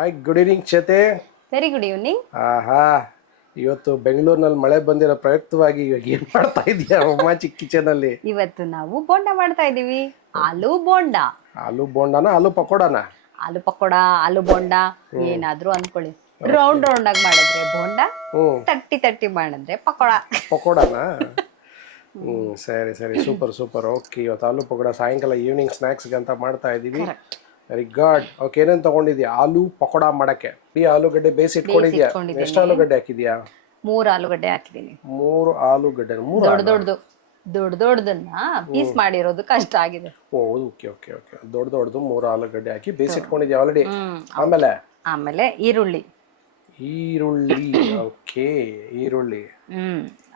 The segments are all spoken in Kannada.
ಹಾಯ್, ಗುಡ್ ಈವ್ನಿಂಗ್ ಚೇತೆ. Very good evening. ಆಹಾ, ಇವತ್ತು ಬೆಂಗಳೂರಿನಲ್ಲಿ ಮಳೆ ಬಂದಿರೋ ಪ್ರಯುಕ್ತವಾಗಿ ಇವಾಗ ಏನ್ ಮಾಡ್ತಾ ಇದೀಯಾ ಉಮಾಚಿ ಕಿಚನ್ ಅಲ್ಲಿ? ಇವತ್ತು ನಾವು ಬೋಂಡ ಮಾಡ್ತಾ ಇದೀವಿ. ಆಲೂ ಬೋಂಡ. ಆಲೂ ಬೋಂಡನ ಆಲೂ ಪಕೋಡನ? ಆಲೂ ಪಕೋಡ, ಆಲೂ ಬೋಂಡ ಏನಾದ್ರೂ ಅನ್ಕೊಳ್ಳಿ. ರೌಂಡ್ ರೌಂಡ್ ಆಗಿ ಮಾಡಿದ್ರೆ ಬೋಂಡ, ತಟ್ಟಿ ತಟ್ಟಿ ಮಾಡಿದ್ರೆ ಪಕೋಡ. ಪಕೋಡನ? ಸರಿ ಸರಿ, ಸೂಪರ್ ಸೂಪರ್. ಓಕೆ, ಇವತ್ತು ಆಲೂ ಪಕೋಡ ಸಾಯಂಕಾಲ ಈವ್ನಿಂಗ್ ಸ್ನ್ಯಾಕ್ಸ್ಗೆ ಅಂತ ಮಾಡ್ತಾ ಇದೀವಿ. Very good. ಓಕೆ, ಏನೇನು ತಗೊಂಡಿದ್ಯಾ ಆಲೂ ಪಕೋಡ ಮಾಡಕ್ಕೆ? ಈ ಆಲೂಗಡ್ಡೆ ಬೇಯಿಸಿ ಇಟ್ಕೊಂಡಿದ್ಯಾ? ಎಷ್ಟು ಆಲೂಗಡ್ಡೆ ಹಾಕಿದ್ಯಾ? 3 ಆಲೂಗಡ್ಡೆ ಹಾಕಿದೀನಿ. 3 ಆಲೂಗಡ್ಡೆ. ದೊಡ್ಡದನ್ನ ಪೀಸ್ ಮಾಡಿರೋದು ಕಷ್ಟ ಆಗಿದೆ. ಓಕೆ ಓಕೆ ಓಕೆ, ದೊಡ್ಡದು 3 ಆಲೂಗಡ್ಡೆ ಹಾಕಿ ಬೇಯಿಸಿ ಇಟ್ಕೊಂಡಿದ್ಯಾ ಆಲ್ರೆಡಿ. ಆಮೇಲೆ ಈರುಳ್ಳಿ. ಓಕೆ, ಈರುಳ್ಳಿ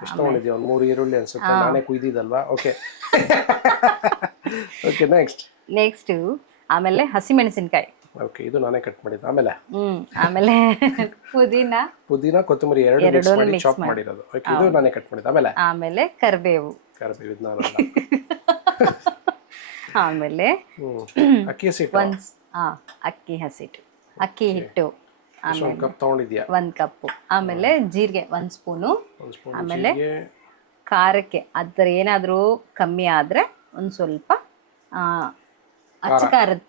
ಎಷ್ಟು ತಗೊಂಡಿದ್ಯಾ? ಒಂದು 3 ಈರುಳ್ಳಿ ಅನ್ಸುತ್ತೆ, ನಾನೇ ಕುಯ್ದಿದ್ದಲ್ವಾ? ಓಕೆ ಓಕೆ, ನೆಕ್ಸ್ಟ್ ಆಮೇಲೆ ಹಸಿಮೆಣಸಿನಕಾಯಿ. ಓಕೆ, ಇದು ನಾನೇ ಕಟ್ ಮಾಡಿದ್ದು. ಆಮೇಲೆ ಪುದೀನ, ಕೊತ್ತಂಬರಿ ಎರಡು ಚಾಪ್ ಮಾಡಿರೋದು. ಓಕೆ, ಇದು ನಾನೇ ಕಟ್ ಮಾಡಿದ್ದು. ಆಮೇಲೆ ಕರಿಬೇವು ಇದು ನಾನು. ಆಮೇಲೆ ಅಕ್ಕಿ ಹಸಿಟ್ಟು, ಅಕ್ಕಿ ಹಸಿಟ್ಟು, ಅಕ್ಕಿ ಹಿಟ್ಟು ಒಂದು ಕಪ್ ತಗೊಂಡಿದ್ಯಾ? 1 ಕಪ್. ಆಮೇಲೆ ಜೀರಿಗೆ 1 ಸ್ಪೂನು. ಆಮೇಲೆ ಖಾರಕ್ಕೆ ಅದ್ರ ಏನಾದರೂ ಕಮ್ಮಿ ಆದರೆ ಒಂದು ಸ್ವಲ್ಪ ಅಚ್ಚ ಖಾರದ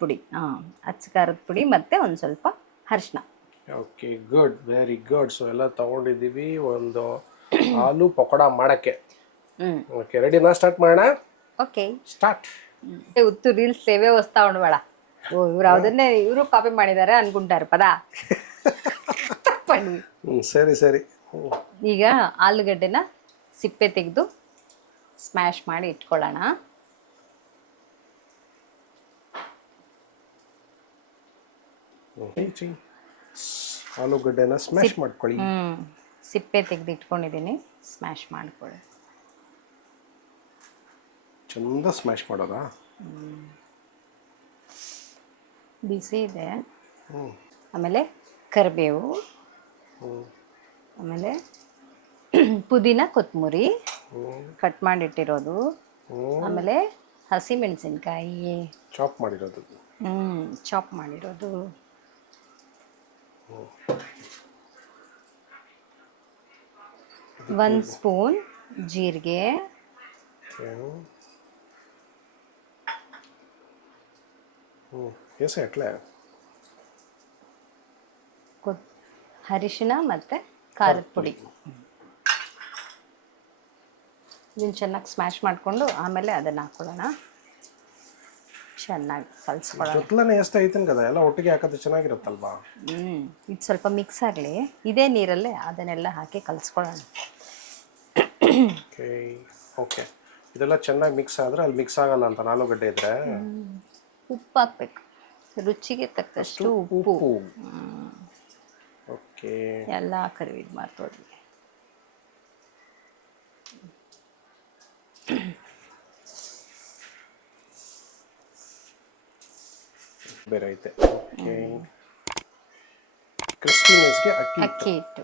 ಪುಡಿ ಮತ್ತೆ ಒಂದು ಸ್ವಲ್ಪ ಅರಿಶಿನ. Okay, good, very good. So ಎಲ್ಲ ತಗೊಂಡಿದ್ದೀವಿ ಒಂದು ಆಲೂ ಪಕೋಡ ಮಾಡಕ್ಕೆ. ಓಕೆ, ರೆಡಿನಾ? ಸ್ಟಾರ್ಟ್ ಮಾಡೋಣ. Okay, start. ಉತ್ತು ರೀಲ್ಸ್ ಸೇವೆ ಹೊಸ್ತಾ ಉಣ್ಬೇಡ. ಇವ್ರು ಅದನ್ನೇ ಇವರು ಕಾಪಿ ಮಾಡಿದ್ದಾರೆ ಅನ್ಕೊಂತಾರೆ ಪದ. ಸರಿ ಸರಿ. ಈಗ ಆಲೂಗಡ್ಡೆನ ಸಿಪ್ಪೆ ತೆಗೆದು ಸ್ಮ್ಯಾಶ್ ಮಾಡಿ ಇಟ್ಕೊಳ್ಳೋಣ. ಆಲೂಗಡ್ಡೆನ ಸ್ಮ್ಯಾಶ್ ಮಾಡ್ಕೊಳ್ಳಿ. ಸಿಪ್ಪೆ ತೆಗೆದು ಇಟ್ಕೊಂಡಿದ್ದೀನಿ, ಸ್ಮ್ಯಾಶ್ ಮಾಡ್ಕೊಳ್ಳಿ. ಚಂದ ಸ್ಮ್ಯಾಶ್ ಮಾಡೋದಾ? ಬಿಸಿ ಇದೆ. ಆಮೇಲೆ ಕರಿಬೇವು, ಆಮೇಲೆ ಪುದೀನ, ಕೊತ್ತಂಬರಿ ಕಟ್ ಮಾಡಿಟ್ಟಿರೋದು, ಆಮೇಲೆ ಹಸಿಮೆಣಸಿನ್ಕಾಯಿ ಚಾಪ್ ಮಾಡಿರೋದು, ಚಾಪ್ ಮಾಡಿರೋದು, ಒಂದು ಸ್ಪೂನ್ ಜೀರಿಗೆ, ಅರಿಶಿನ ಮತ್ತೆ ಖಾರದ ಪುಡಿ. ಇದನ್ನು ಚೆನ್ನಾಗಿ ಸ್ಮ್ಯಾಶ್ ಮಾಡಿಕೊಂಡು ಆಮೇಲೆ ಅದನ್ನು ಹಾಕೊಳ್ಳೋಣ. ಚೆನ್ನಾಗಿ ಕಲಿಸ್ಕೊಳ್ಳೋಣ. ಎಷ್ಟು ಐತನ್ ಕದ ಎಲ್ಲ ಒಟ್ಟಿಗೆ ಹಾಕೋದು ಚೆನ್ನಾಗಿರುತ್ತಲ್ವಾ? ಇದು ಸ್ವಲ್ಪ ಮಿಕ್ಸ್ ಆಗಲಿ. ಇದೇ ನೀರಲ್ಲೇ ಅದನ್ನೆಲ್ಲ ಹಾಕಿ ಕಲಿಸ್ಕೊಳ್ಳೋಣ. ಓಕೆ, ಇದೆಲ್ಲ ಚೆನ್ನಾಗಿ ಮಿಕ್ಸ್ ಆದರೆ ಅಲ್ಲಿ ಮಿಕ್ಸ್ ಆಗಲ್ಲ ಅಂತ ಆಲೂಗಡ್ಡೆ ಇದ್ರೆ. ಉಪ್ಪು ಹಾಕ್ಬೇಕು, ರುಚಿಗೆ ತಕ್ಕಷ್ಟು ಉಪ್ಪು. ಓಕೆ, ಎಲ್ಲ ಕರಿವಿ ಇದು ಮಾಡ್ಕೊಳ್ಳಿ. ಬೇರೆ ಐತೆ. ಓಕೆ, ಕ್ರಿಸ್ಪಿನೆಸ್ಗೆ ಅಕ್ಕಿ ಹಿಟ್ಟು.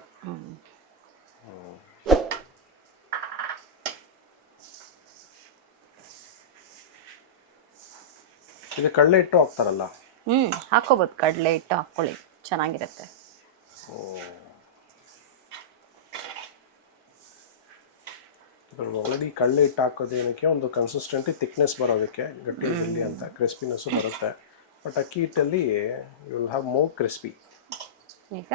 ಇದು ಕಡಲೆ ಹಿಟ್ಟು ಹಾಕ್ತಾರಲ್ಲ? ಹಾಕೋಬೋದು, ಕಡಲೆ ಹಿಟ್ಟು ಹಾಕ್ಕೊಳ್ಳಿ, ಚೆನ್ನಾಗಿರುತ್ತೆ. ಆಲ್ರೆಡಿ ಕಡಲೆ ಹಿಟ್ಟು ಹಾಕೋದೇನಕ್ಕೆ ಒಂದು ಕನ್ಸಿಸ್ಟೆಂಟಿ ಥಿಕ್ನೆಸ್ ಬರೋದಕ್ಕೆ, ಗಟ್ಟಿ ಇರಲಿ ಅಂತ, ಕ್ರಿಸ್ಪಿನೆಸ್ಸು ಬರುತ್ತೆ. ಬಟ್ ಅಕ್ಕಿ ಹಿಟ್ಟಲ್ಲಿ you will have more crispy. ಈಗ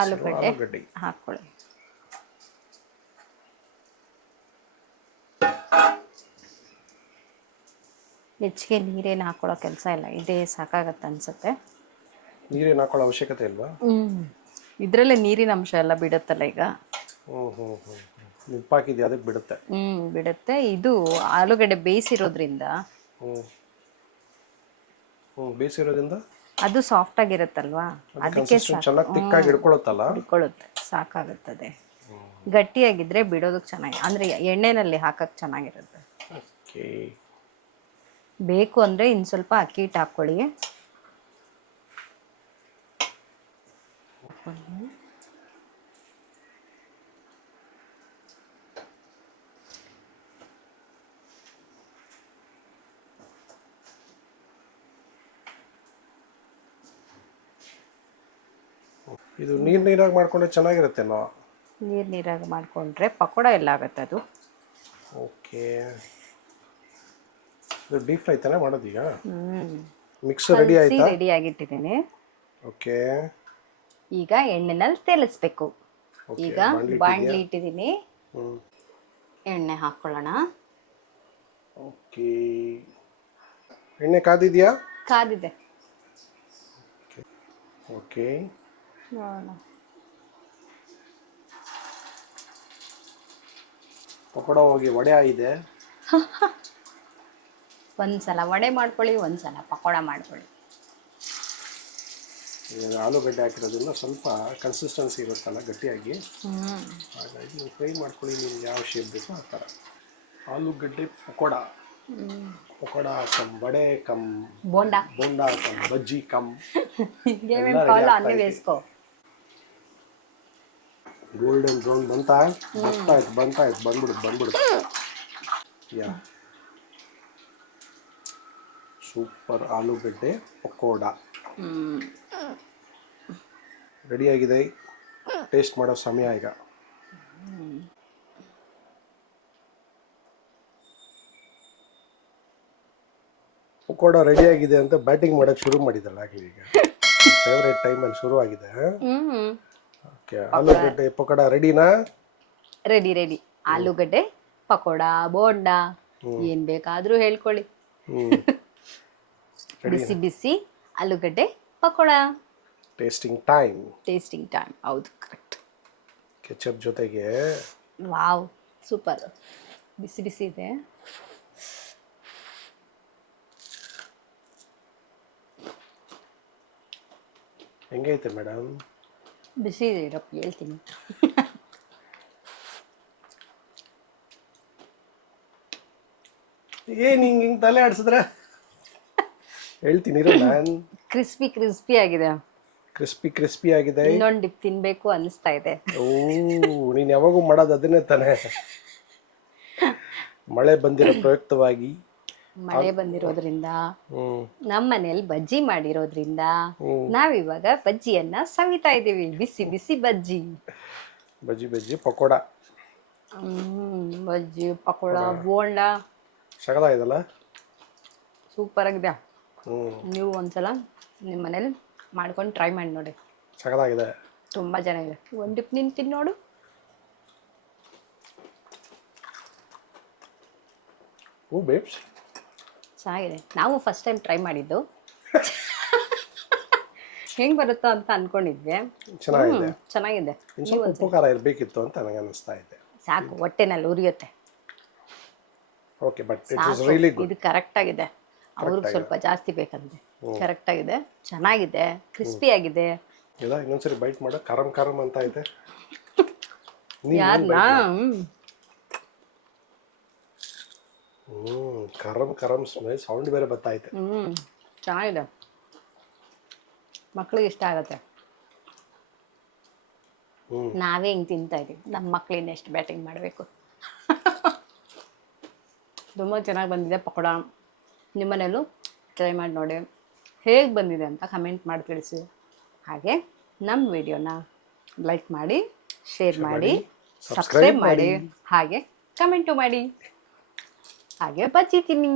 ಆಲೂಗಡ್ಡೆ ಹಾಕ್ಕೊಳ್ಳಿ. ಹೆಚ್ಚಿಗೆ ನೀರೇನು ಹಾಕೊಳ್ಳೋ ಕೆಲಸ ಇಲ್ಲ, ಇದೇ ಸಾಕಾಗತ್ತೆ ಅನ್ಸುತ್ತೆ. ನೀರೇನು ಹಾಕೊಳ್ಳೋ ಅವಶ್ಯಕತೆ ಇಲ್ವಾ? ಇದರಲ್ಲೇ ನೀರಿನ ಅಂಶ ಎಲ್ಲ ಬಿಡುತ್ತಲ್ಲ ಈಗ. ಉಪ್ಪು ಹಾಕಿದ್ಯಾ, ಅದಕ್ಕೆ ಬಿಡುತ್ತೆ? ಬಿಡುತ್ತೆ. ಇದು ಆಲೂಗಡ್ಡೆ ಬೇಯಿಸಿರೋದ್ರಿಂದ ಬೇಯಿಸಿರೋದ್ರಿಂದ ಅದು ಸಾಫ್ಟ್ ಆಗಿರುತ್ತಲ್ವಾ, ಅದಕ್ಕೆ ಚೆನ್ನಾಗಿ ತಿಕ್ಕಾಗಿ ಹಿಡ್ಕೊಳ್ಳುತ್ತೆ, ಸಾಕಾಗುತ್ತದೆ. ಗಟ್ಟಿಯಾಗಿದ್ರೆ ಬಿಡೋದಕ್ಕೆ ಚೆನ್ನಾಗಿ, ಅಂದರೆ ಎಣ್ಣೆನಲ್ಲಿ ಹಾಕಕ್ಕೆ ಚೆನ್ನಾಗಿರುತ್ತೆ. ಓಕೆ, ಬೇಕು ಅಂದರೆ ಇನ್ನು ಸ್ವಲ್ಪ ಅಕ್ಕಿ ಹಿಟ್ಟು ಹಾಕ್ಕೊಳ್ಳಿ. ಇದು ನೀರಾಗಿ ಮಾಡ್ಕೊಂಡ್ರೆ ಚೆನ್ನಾಗಿರುತ್ತೇನೋ. ನೀರಾಗಿ ಮಾಡಿಕೊಂಡ್ರೆ ಪಕೋಡ ಎಲ್ಲ ಆಗುತ್ತೆ ಅದು. ಓಕೆ, ಇದು ಡೀಪ್ ಫ್ರೈ ತಾನೇ ಮಾಡೋದೀಗ? ಮಿಕ್ಸ್ ರೆಡಿ ಆಯ್ತಾ? ರೆಡಿ ಆಗಿಟ್ಟಿದ್ದೀನಿ. ಓಕೆ, ಈಗ ಎಣ್ಣೆನಲ್ಲಿ ತೇಲಿಸ್ಬೇಕು. ಈಗ ಬಾಣಲಿ ಇಟ್ಟಿದ್ದೀನಿ, ಎಣ್ಣೆ ಹಾಕೊಳ್ಳೋಣ. ಓಕೆ, ಎಣ್ಣೆ ಕಾದಿದೆಯಾ? ಕಾದಿದೆ. ಓಕೆ, ನೋಡೋಣ. ಪಕೋಡ ಹೋಗಿ ವಡೆ ಆಗಿದೆ. ಒಂದ್ಸಲ ವಡೆ ಮಾಡ್ಕೊಳ್ಳಿ, ಒಂದ್ಸಲ ಪಕೋಡ ಮಾಡ್ಕೊಳ್ಳಿ. ಆಲೂಗಡ್ಡೆ ಹಾಕಿರೋದ್ರಿಂದ ಸ್ವಲ್ಪ ಕನ್ಸಿಸ್ಟೆನ್ಸಿ ಇರುತ್ತಲ್ಲ ಗಟ್ಟಿಯಾಗಿ, ಹಾಗಾಗಿ ನೀವು ಫ್ರೈ ಮಾಡ್ಕೊಳ್ಳಿ, ನಿಮ್ಗೆ ಯಾವ ಶೇಪ್ ಬೇಕು ಆ ಥರ. ಆಲೂಗಡ್ಡೆ pakoda, pakoda cum vada cum bonda cum bajji cum ಅನ್ನೇ ವೇಸ್ಕೋ. ಗೋಲ್ಡನ್ ಬ್ರೌನ್ ಬಂತಾಯ್ತು ಬಂದ್ಬಿಡುತ್ತೆ. ಯಾ, ಸೂಪರ್ ಆಲೂಗಡ್ಡೆ ಪಕೋಡ ರೆಡಿಯಾಗಿದೆ. ಟೇಸ್ಟ್ ಮಾಡೋ ಸಮಯ ಈಗ. ಪಕೋಡ ರೆಡಿಯಾಗಿದೆ ಅಂತ ಬ್ಯಾಟಿಂಗ್ ಮಾಡೋಕ್ಕೆ ಶುರು ಮಾಡಿದ್ರಲ್ಲ ಆಗಲಿ. ಈಗ ಫೇವ್ರೇಟ್ ಟೈಮಲ್ಲಿ ಶುರು ಆಗಿದೆ. ಓಕೆ, ಆಲೂಗಡ್ಡೆ ಪಕೋಡ ರೆಡಿನಾ? ರೆಡಿ. ಆಲೂಗಡ್ಡೆ ಪಕೋಡ, ಬೋಂಡಾ ಏನ್ ಬೇಕಾದ್ರೂ ಹೇಳ್ಕೊಳ್ಳಿ. ಬಿಸಿ ಬಿಸಿ ಆಲೂಗಡ್ಡೆ ಪಕೋಡ. Tasting time. ಹೌದು, ಕರೆಕ್ಟ್. ಕೆಚಪ್ ಜೊತೆಗೆ. Wow, super. ಬಿಸಿ ಬಿಸಿ ಇದೆ. ಹೆಂಗೈತೆ ಮೇಡಮ್? ಬಿಸಿ ಇದೆ ಇರಪ್ಪ, ಹೇಳ್ತೀನಿ. ಏನ್ ಹಿಂಗೆ ತಲೆ ಆಡ್ಸಿದ್ರೆ ಹೇಳ್ತೀನಿ ನಾನು. ಕ್ರಿಸ್ಪಿ ಆಗಿದೆ. ಕ್ರಿಸ್ಪಿ ಆಗಿದೆ. ಇನ್ನೊಂದು ಡಿಪ್ ತಿನ್ಬೇಕು ಅನಿಸ್ತಾ ಇದೆ. ಓ, ನೀನ್ ಯಾವಾಗೂ ಮಾಡೋದು ಅದನ್ನೇ ತಾನೆ. ಮಳೆ ಪ್ರಯುಕ್ತವಾಗಿ ಮಳೆ ಬಂದಿರೋದ್ರಿಂದ ನಮ್ಮ ಮನೇಲಿ ಬಜ್ಜಿ ಮಾಡಿರೋದ್ರಿಂದ ನಾವಿವಾಗ ಬಜ್ಜಿಯನ್ನ ಸವಿತಾ ಇದೀವಿ. ಬಿಸಿ ಬಿಸಿ ಬಜ್ಜಿ ಪಕೋಡ. ಬಜ್ಜಿ ಪಕೋಡ ಬೋಂಡಾ ಸಗದಾಗಿದಲ್ಲ, ಸೂಪರ್ ಆಗಿದೆ. ನೀವು ಒಂದ್ಸಲ ನಿಮ್ಮ ಮನೇಲಿ ಮಾಡ್ಕೊಂಡು ಟ್ರೈ ಮಾಡಿ ನೋಡಿ. ಸಗದಾಗಿದೆ, ತುಂಬಾ ಚೆನ್ನಾಗಿದೆ. ಒಂದು ಡಿಪ್ ನಿನ್ ತಿನ್ ನೋಡು. ಬೇಬ್ಸ್ ಚೆನ್ನಾಗಿದೆ. ನಾವು ಫಸ್ಟ್ ಟೈಮ್ ಟ್ರೈ ಮಾಡಿದ್ದು. ಹೆಂಗ್ ಬರುತ್ತೋ ಅಂತ ಅನ್ಕೊಂಡಿದ್ವಿ. ಚೆನ್ನಾಗಿದೆ. ಉಪ್ಪು ಖಾರ ಇರಬೇಕಿತ್ತು ಅಂತ ನನಗೆ ಅನಿಸ್ತಾ ಇದೆ. ಸಾಕು, ಹೊಟ್ಟೆನಲ್ಲಿ ಉರಿಯುತ್ತೆ. Okay, but it is really good. ಇದು ಕರೆಕ್ಟ್ ಆಗಿದೆ. ಅವ್ರಿಗೆ ಸ್ವಲ್ಪ ಜಾಸ್ತಿ ಬೇಕಂತೆ. ಕರೆಕ್ಟ್ ಆಗಿದೆ, ಚೆನ್ನಾಗಿದೆ, ಕ್ರಿಸ್ಪಿ ಆಗಿದೆ. ಇನ್ನೊಂದ್ಸರಿ ಬೈಟ್ ಮಾಡೋ ಕರಂ ಅಂತ ಇದೆ. ಕರಂ ಸ್ಮೆಲ್ ಸೌಂಡ್ ಬೇರೆ ಬರ್ತಾ ಇದೆ. ಚೆನ್ನಾಗಿದೆ, ಮಕ್ಳಿಗೆ ಇಷ್ಟ ಆಗತ್ತೆ. ನಾವೇ ಹಿಂಗ್ ತಿಂತಾ ಇದೀವಿ, ನಮ್ಮ ಮಕ್ಳಿಂದ ಎಷ್ಟು ಬ್ಯಾಟಿಂಗ್ ಮಾಡಬೇಕು. ತುಂಬ ಚೆನ್ನಾಗಿ ಬಂದಿದೆ ಪಕೋಡ. ನಿಮ್ಮನೇಲೂ ಟ್ರೈ ಮಾಡಿ ನೋಡಿ, ಹೇಗೆ ಬಂದಿದೆ ಅಂತ ಕಮೆಂಟ್ ಮಾಡಿ ತಿಳಿಸಿ. ಹಾಗೆ ನಮ್ಮ ವಿಡಿಯೋನ ಲೈಕ್ ಮಾಡಿ, ಶೇರ್ ಮಾಡಿ, ಸಬ್ಸ್ಕ್ರೈಬ್ ಮಾಡಿ, ಹಾಗೆ ಕಮೆಂಟು ಮಾಡಿ, ಹಾಗೆ ಬಜ್ಜಿ ತಿನ್ನಿ.